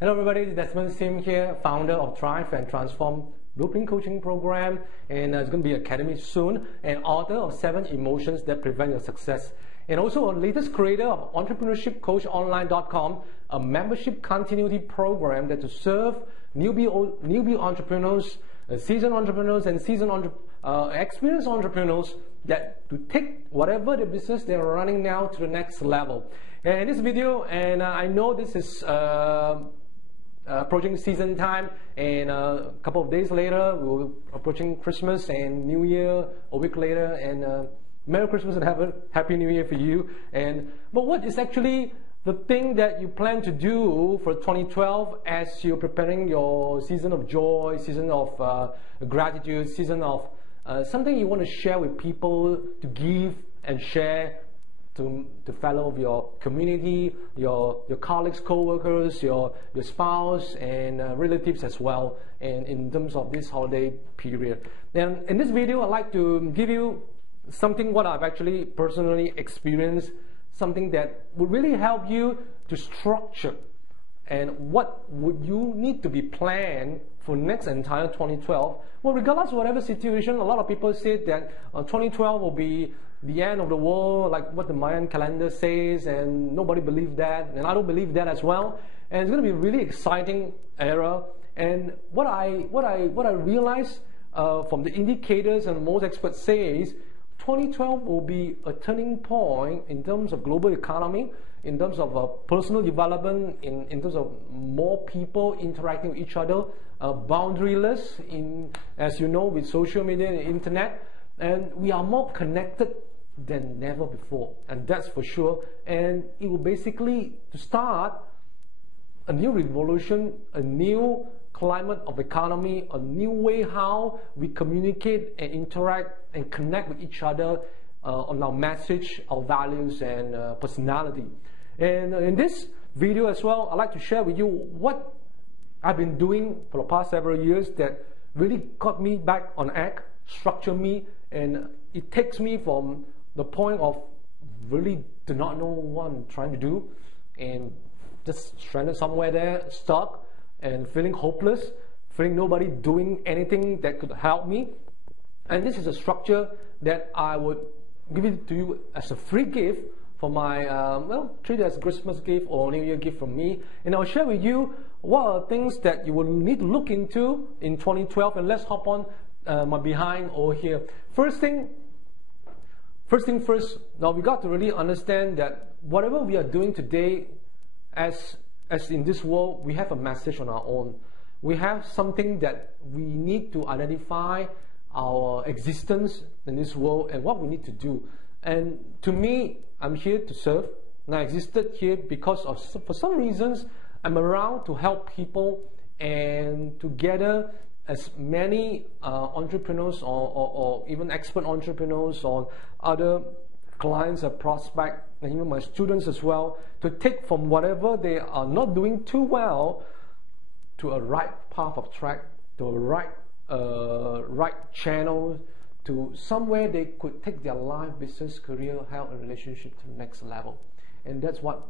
Hello everybody, it's Desmond Sim here, founder of Thrive and Transform Blueprint Coaching Program, and it's going to be academy soon, and author of 7 Emotions That Prevent Your Success, and also a latest creator of Entrepreneurship a membership continuity program that to serve newbie entrepreneurs, seasoned entrepreneurs, and experienced entrepreneurs that to take whatever the business they're running now to the next level. And in this video, and I know this is approaching season time, and a couple of days later we're approaching Christmas and New Year a week later, and Merry Christmas and have a Happy New Year for you. But what is actually the thing that you plan to do for 2012 as you're preparing your season of joy, season of gratitude, season of something you want to share with people, to give and share to fellow of your community, your colleagues, co-workers, your spouse, and relatives as well, and in terms of this holiday period. Then in this video, I'd like to give you something what I've actually personally experienced, something that would really help you to structure and what would you need to be planned for next entire 2012. Well, regardless of whatever situation, a lot of people say that 2012 will be the end of the world, like what the Mayan calendar says, and nobody believes that, and I don't believe that as well. And it's going to be a really exciting era. And what I realize from the indicators, and most experts say, is 2012 will be a turning point in terms of global economy, in terms of personal development, in terms of more people interacting with each other, boundaryless, as you know, with social media and internet, and we are more connected than never before, and that's for sure. And it will basically to start a new revolution, a new climate of economy, a new way how we communicate and interact and connect with each other on our message, our values, and personality. And in this video as well, I'd like to share with you what I've been doing for the past several years that really got me back on track, structure me, and it takes me from the point of really do not know what I'm trying to do, and just stranded somewhere there, stuck, and feeling hopeless, feeling nobody doing anything that could help me. And this is a structure that I would give it to you as a free gift for my, treat it as a Christmas gift or New Year gift from me. And I'll share with you what are things that you will need to look into in 2012. And let's hop on my behind over here. First thing first, now we got to really understand that whatever we are doing today, as in this world, we have a message on our own. We have something that we need to identify our existence in this world and what we need to do. And to me, I'm here to serve, and I existed here because of, for some reasons, I'm around to help people and to gather as many entrepreneurs or even expert entrepreneurs or other clients or prospects, and even my students as well, to take from whatever they are not doing too well to a right path of track, to a right channel, to somewhere they could take their life, business, career, health, and relationship to the next level. And that's what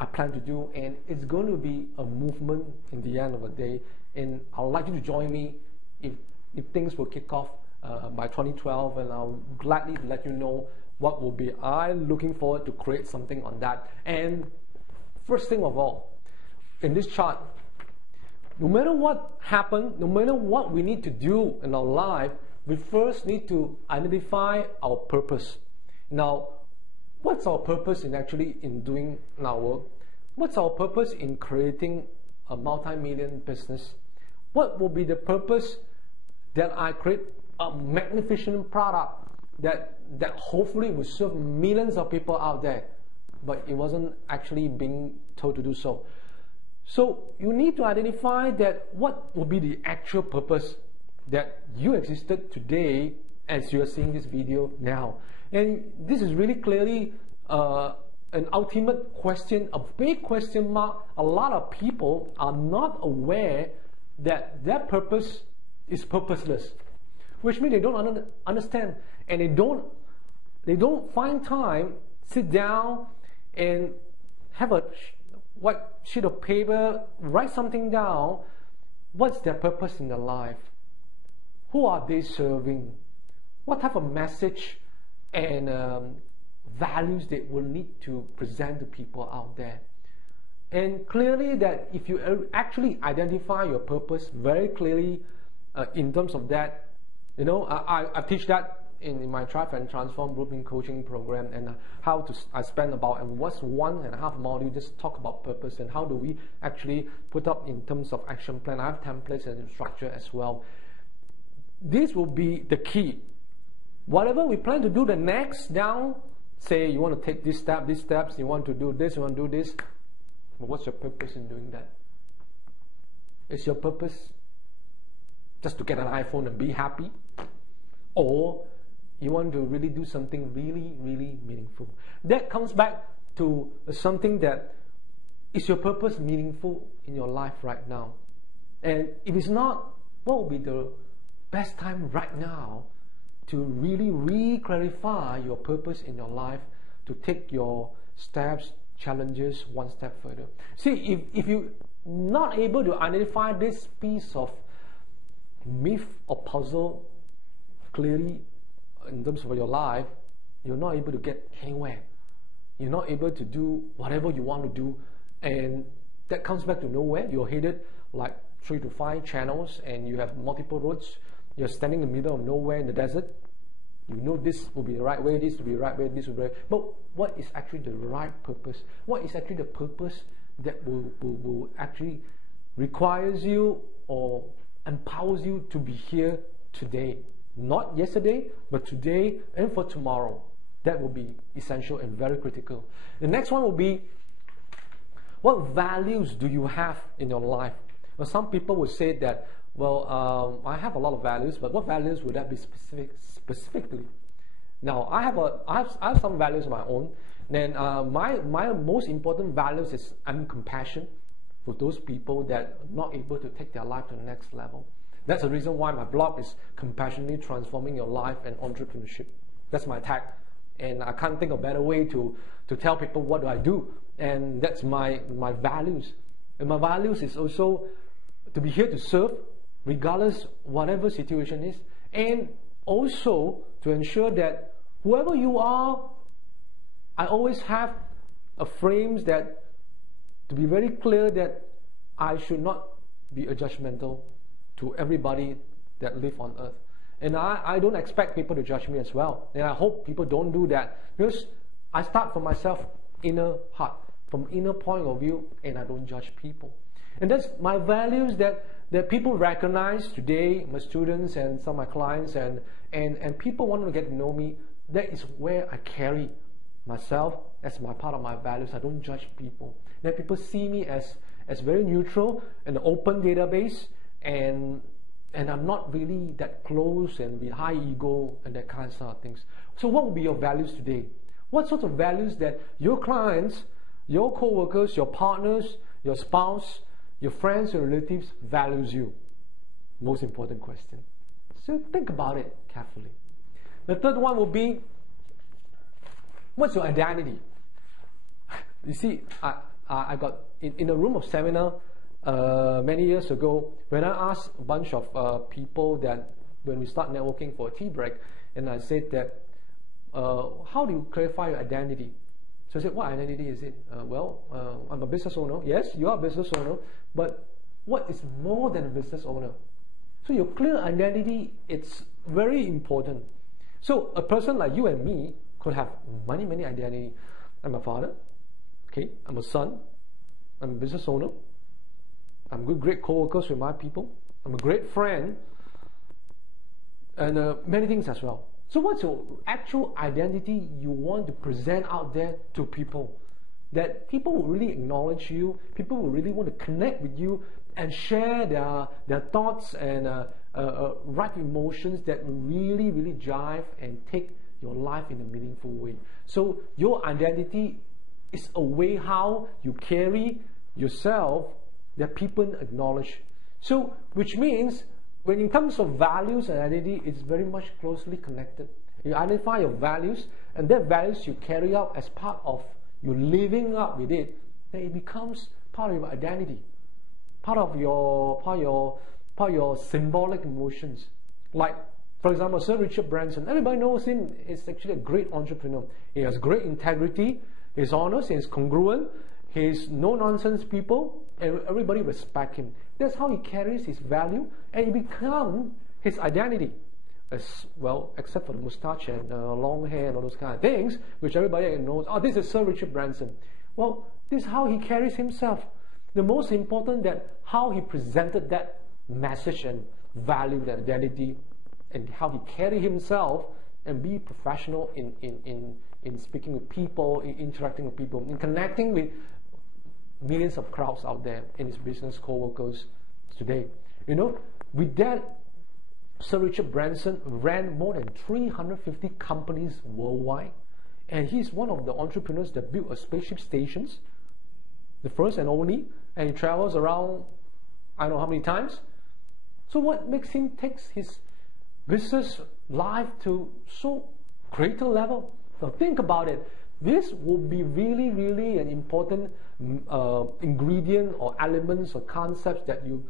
I plan to do, and it's going to be a movement in the end of the day. And I would like you to join me if things will kick off by 2012, and I'll gladly let you know what will be. I'm looking forward to create something on that. And first thing of all, in this chart, no matter what happened, no matter what we need to do in our life, we first need to identify our purpose. Now, what's our purpose in doing our work? What's our purpose in creating a multi-million business? What will be the purpose that I create a magnificent product that hopefully will serve millions of people out there, but it wasn't actually being told to do so. So you need to identify that what will be the actual purpose that you existed today as you are seeing this video now. And this is really clearly an ultimate question, a big question mark. A lot of people are not aware that their purpose is purposeless, which means they don't understand, and they don't find time, sit down and have a white sheet of paper, write something down. What's their purpose in their life? Who are they serving? What type of message and values they will need to present to people out there? And clearly that if you actually identify your purpose very clearly in terms of that, you know, I teach that in my Thrive and Transform grouping coaching program, and I spend about what's 1.5 module just talk about purpose and how do we actually put up in terms of action plan. I have templates and structure as well. This will be the key. Whatever we plan to do the next down, say you want to take this step, these steps, you want to do this, you want to do this. But what's your purpose in doing that? Is your purpose just to get an iPhone and be happy? Or you want to really do something really, really meaningful? That comes back to something that, is your purpose meaningful in your life right now? And if it's not, what will be the best time right now to really re-clarify your purpose in your life, to take your steps, challenges one step further? See, if you're not able to identify this piece of myth or puzzle clearly in terms of your life, you're not able to get anywhere. You're not able to do whatever you want to do, and that comes back to nowhere. You're headed like 3 to 5 channels and you have multiple roads. You're standing in the middle of nowhere in the desert. You know this will be the right way, this will be the right way, this will be the right way. But what is actually the right purpose? What is actually the purpose that will actually requires you or empowers you to be here today? Not yesterday, but today and for tomorrow. That will be essential and very critical. The next one will be, what values do you have in your life? Well, some people would say that, well, I have a lot of values, but what values would that be specifically? Now, I have some values of my own. Then my most important values is I'm compassion for those people that are not able to take their life to the next level. That's the reason why my blog is Compassionately Transforming Your Life and Entrepreneurship. That's my tag. And I can't think of a better way to tell people what do I do. And that's my values. And my values is also to be here to serve, regardless whatever situation is. And also to ensure that whoever you are, I always have a frame that to be very clear that I should not be a judgmental to everybody that live on earth. And I don't expect people to judge me as well. And I hope people don't do that, because I start from myself, inner heart, from inner point of view, and I don't judge people. And that's my values that people recognize today, my students and some of my clients, and people want to get to know me. That is where I carry myself as my part of my values. I don't judge people. Then people see me as very neutral and an open database, and I'm not really that close and with high ego and that kind of things. So what would be your values today? What sort of values that your clients, your co-workers, your partners, your spouse, your friends, your relatives values you? Most important question. So think about it carefully. The third one will be, what's your identity? You see, I got in a room of seminar many years ago, when I asked a bunch of people that when we start networking for a tea break, and I said that, how do you clarify your identity? So I said, what identity is it? I'm a business owner. Yes, you are a business owner, but what is more than a business owner? So your clear identity, it's very important. So a person like you and me could have many identities. I'm a father, okay? I'm a son, I'm a business owner, I'm good, great co-workers with my people, I'm a great friend, and many things as well. So what's your actual identity you want to present out there to people? That people will really acknowledge you, people will really want to connect with you and share their thoughts and right emotions that really jive and take your life in a meaningful way. So your identity is a way how you carry yourself that people acknowledge. So which means when in terms of values and identity, it's very much closely connected. You identify your values, and that values you carry out as part of you living up with it, that it becomes part of your identity, part of your symbolic emotions. Like, for example, Sir Richard Branson. Everybody knows him. He's actually a great entrepreneur. He has great integrity. He's honest. He's congruent. He's no-nonsense people, and everybody respects him. That's how he carries his value, and it becomes his identity. As well, except for the mustache and long hair and all those kind of things, which everybody knows. Oh, this is Sir Richard Branson. Well, this is how he carries himself. The most important that how he presented that message and value, that identity, and how he carried himself and be professional in speaking with people, in interacting with people, in connecting with millions of crowds out there in his business co-workers today. You know, with that, Sir Richard Branson ran more than 350 companies worldwide, and he's one of the entrepreneurs that built a spaceship stations, the first and only, and he travels around I don't know how many times. So what makes him take his business life to so greater level? Now think about it. This will be really, really an important ingredient or elements or concepts that you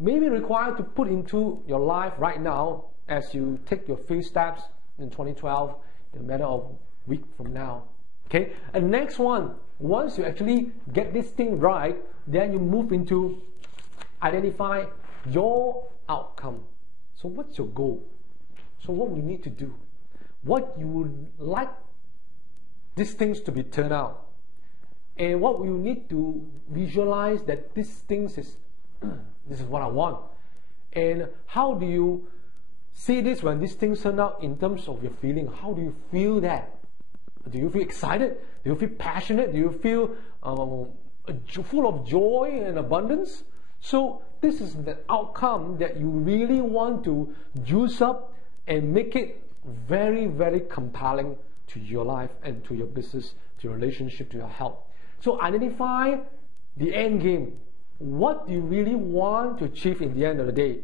may be required to put into your life right now as you take your first steps in 2012 in a matter of a week from now. Okay, and next one, once you actually get this thing right, then you move into identify your outcome. So what's your goal? So what we need to do? What you would like these things to be turned out? And what we need to visualize that these things is this is what I want. And how do you see this when these things turn out in terms of your feeling? How do you feel that? Do you feel excited? Do you feel passionate? Do you feel full of joy and abundance? So this is the outcome that you really want to juice up and make it very, very compelling to your life and to your business, to your relationship, to your health. So identify the end game. What do you really want to achieve in the end of the day?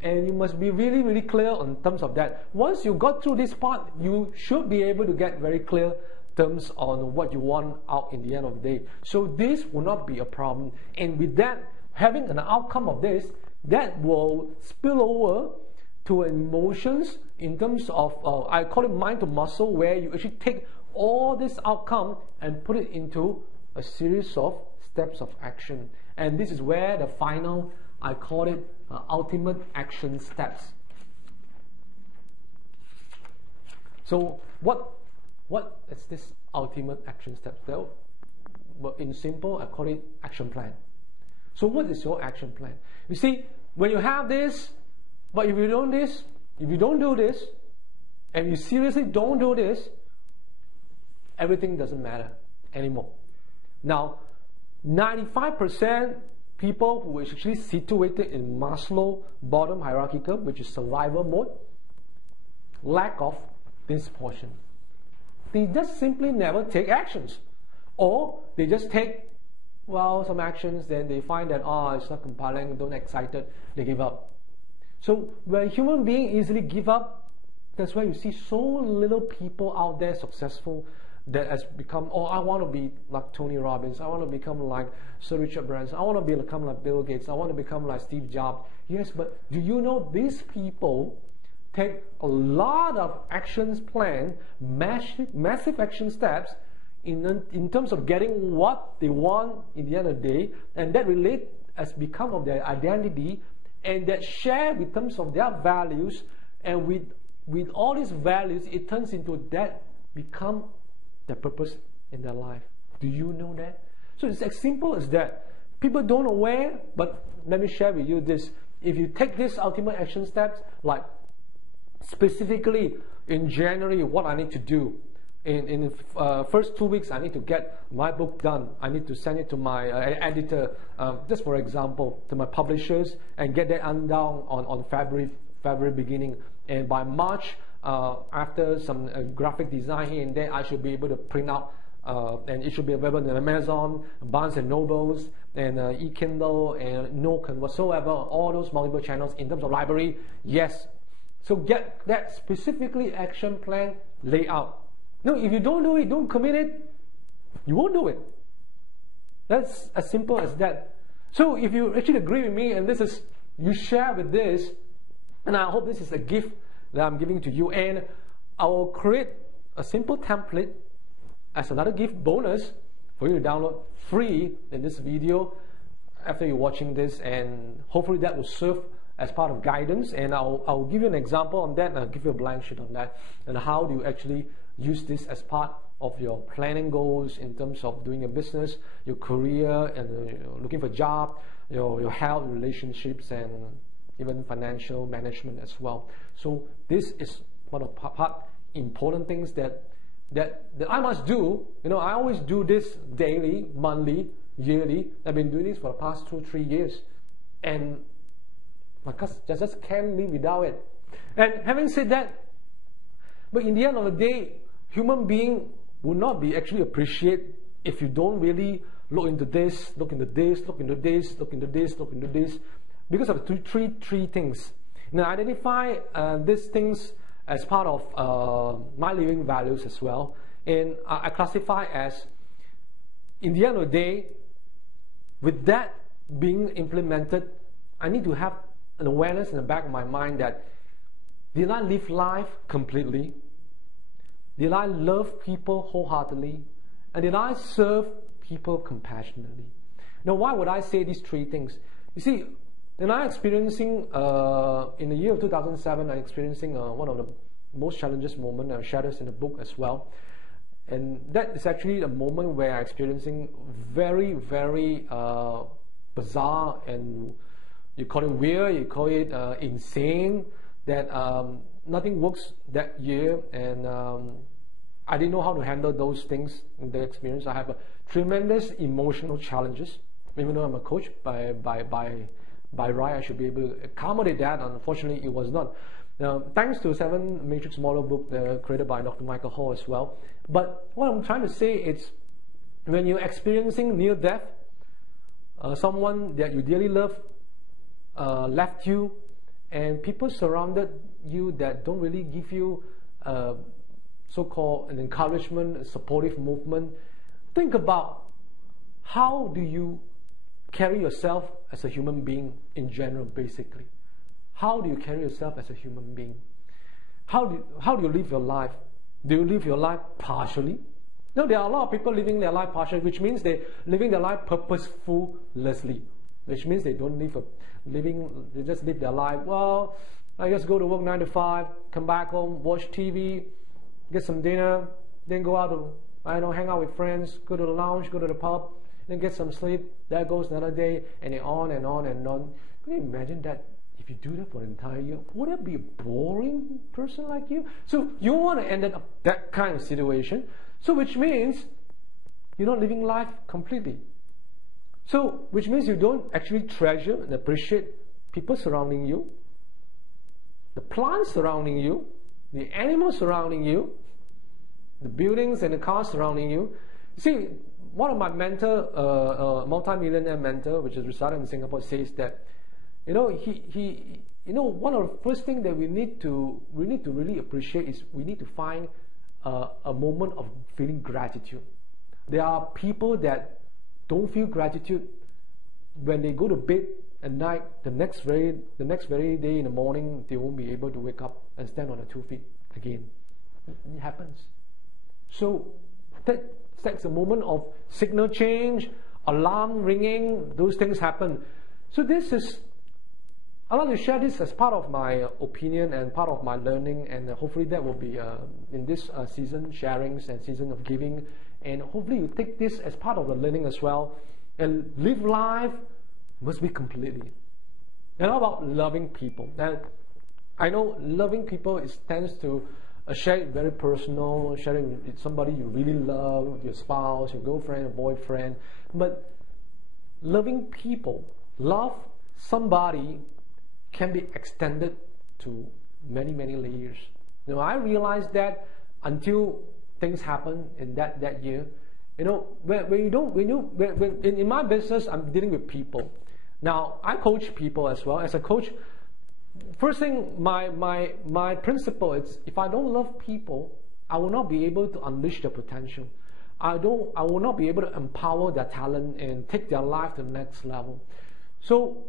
And you must be really, really clear on terms of that. Once you got through this part, you should be able to get very clear terms on what you want out in the end of the day. So this will not be a problem. And with that, having an outcome of this, that will spill over to emotions in terms of, I call it mind to muscle, where you actually take all this outcome and put it into a series of steps of action. And this is where the final, I call it ultimate action steps. So what is this ultimate action steps? Well, in simple, I call it action plan. So what is your action plan? You see, when you have this, but if you don't do this, and you seriously don't do this, everything doesn't matter anymore. Now, 95% people who are actually situated in Maslow bottom hierarchical, which is survival mode, lack of this portion. They just simply never take actions, or they just take some actions, then they find that it's not compelling, don't excited, they give up. So when human beings easily give up, that's why you see so little people out there successful that has become, I want to be like Tony Robbins, I want to become like Sir Richard Branson, I want to become like Bill Gates, I want to become like Steve Jobs. Yes, but do you know these people take a lot of actions planned, massive action steps in terms of getting what they want in the end of the day, and that relate as become of their identity, and that share in terms of their values, and with all these values, it turns into that become their purpose in their life. Do you know that? So it's as simple as that. People don't aware, but let me share with you this. If you take these ultimate action steps, like specifically in January, what I need to do, in the first 2 weeks, I need to get my book done. I need to send it to my editor, just for example, to my publishers, and get that down on February beginning. And by March, after some graphic design here and there, I should be able to print out, and it should be available on Amazon, Barnes and Nobles, and eKindle, and Nook, and whatsoever, all those multiple channels in terms of library. Yes. So get that specifically action plan laid out. No, if you don't do it, don't commit it, you won't do it. That's as simple as that. So if you actually agree with me, and you share with this, and I hope this is a gift that I'm giving to you, and I will create a simple template as another gift bonus for you to download free in this video after you're watching this, and hopefully that will serve as part of guidance. And I'll give you an example on that, and I'll give you a blank sheet on that, and how do you actually use this as part of your planning goals in terms of doing a business, your career, and looking for a job, your health, relationships, and even financial management as well. So this is one of important things that I must do. I always do this daily, monthly, yearly. I've been doing this for the past 2-3 years, and I just can't live without it. And having said that, but in the end of the day, human being will not be actually appreciated if you don't really look into this, look into this, look into this, look into this, look into this, because of three things. Now, identify these things as part of my living values as well, and I classify as, in the end of the day, with that being implemented, I need to have an awareness in the back of my mind that, did I live life completely? Did I love people wholeheartedly? And did I serve people compassionately? Now, why would I say these three things? You see, when I'm experiencing, in the year of 2007, I'm experiencing one of the most challenging moments, I share this in the book as well. And that is actually a moment where I'm experiencing very, very bizarre, and you call it weird, you call it insane, that nothing works that year, and I didn't know how to handle those things in the experience. I have a tremendous emotional challenges. Even though I'm a coach, by right I should be able to accommodate that. Unfortunately, it was not. Now, thanks to 7 Matrix Model book created by Dr. Michael Hall as well. But what I'm trying to say is, when you're experiencing near death, someone that you dearly love left you, and people surrounded you that don't really give you so-called an encouragement, a supportive movement, think about, how do you carry yourself as a human being in general, basically? How do you carry yourself as a human being? How do you live your life? Do you live your life partially? No, there are a lot of people living their life partially, which means they're living their life purposefully, which means they don't they just live their life, well, I just go to work 9 to 5, come back home, watch TV, get some dinner, then go out to, hang out with friends, go to the lounge, go to the pub, then get some sleep. There goes another day, and then on and on and on. Can you imagine that? If you do that for an entire year, would that be a boring person like you? So you want to end up that kind of situation. So which means you're not living life completely. So which means you don't actually treasure and appreciate people surrounding you, the plants surrounding you, the animals surrounding you, the buildings and the cars surrounding you. See, one of my mentor, multi-millionaire mentor, which is residing in Singapore, says that, one of the first things that we need to really appreciate is, we need to find a moment of feeling gratitude. There are people that don't feel gratitude when they go to bed at night. The next very day in the morning, they won't be able to wake up and stand on their 2 feet again. It happens. So that's a moment of signal change, alarm ringing. Those things happen. So I want to share this as part of my opinion and part of my learning, and hopefully that will be in this season sharings and season of giving, and hopefully you take this as part of the learning as well, and live life must be completely. And how about loving people? Now, I know loving people tends to share it very personal, sharing with somebody you really love, your spouse, your girlfriend, your boyfriend, but loving people, love somebody can be extended to many, many layers. I realized that until things happen in that year. In my business, I'm dealing with people. Now, I coach people as well. As a coach, first thing, my principle is, if I don't love people, I will not be able to unleash their potential. I will not be able to empower their talent and take their life to the next level. So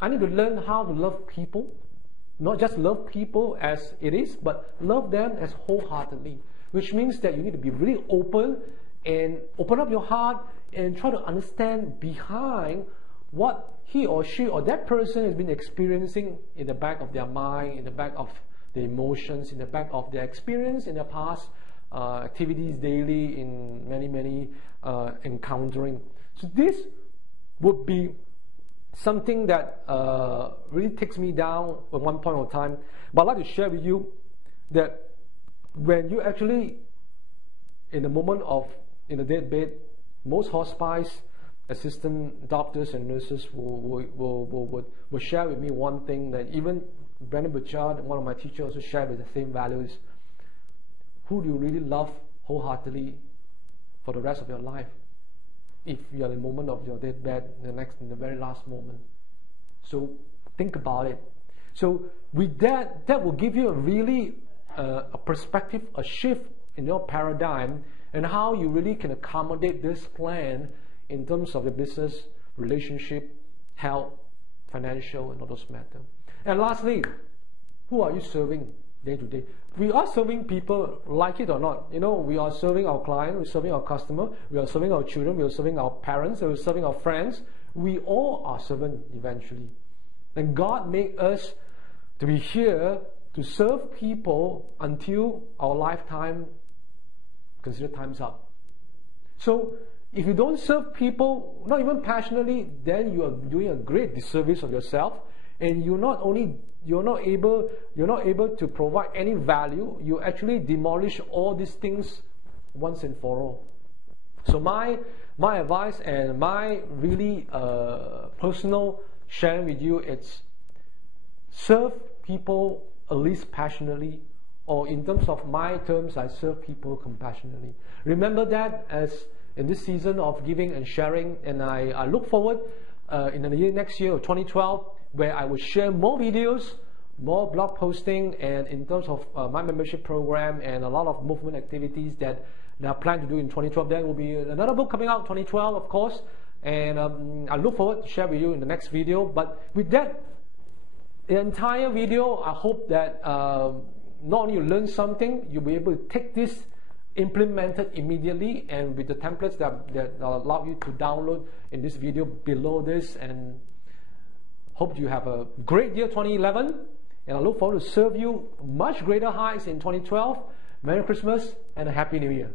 I need to learn how to love people, not just love people as it is, but love them as wholeheartedly, which means that you need to be really open and open up your heart and try to understand behind what he or she or that person has been experiencing in the back of their mind, in the back of the emotions, in the back of their experience in their past activities daily, in many encountering. So this would be something that really takes me down at one point of time. But I'd like to share with you that when you actually in the moment of in the deathbed, most hospice assistant doctors and nurses will share with me one thing that even Brandon Butchard, one of my teachers, also shared with the same values. Who do you really love wholeheartedly for the rest of your life? If you are in the moment of your deathbed, in the very last moment. So think about it. So with that will give you a really a perspective, a shift in your paradigm, and how you really can accommodate this plan in terms of the business, relationship, health, financial, and all those matters. And lastly, who are you serving day to day? We are serving people, like it or not. You know, we are serving our client, we're serving our customer, we are serving our children, we are serving our parents, we're serving our friends. We all are servants eventually. And God made us to be here to serve people until our lifetime, consider time's up. So if you don't serve people, not even passionately, then you are doing a great disservice of yourself, and you're not able to provide any value. You actually demolish all these things once and for all. So my advice and my really personal sharing with you, it's serve people at least passionately, or in terms of my terms, I serve people compassionately. Remember that as in this season of giving and sharing, and I look forward in the next year of 2012, where I will share more videos, more blog posting, and in terms of my membership program and a lot of movement activities that I plan to do in 2012. There will be another book coming out in 2012, of course, and I look forward to share with you in the next video. But with that, the entire video, I hope that not only you learn something, you'll be able to take this implemented immediately, and with the templates that allow you to download in this video below this. And hope you have a great year 2011, and I look forward to serve you much greater heights in 2012. Merry Christmas and a Happy New Year.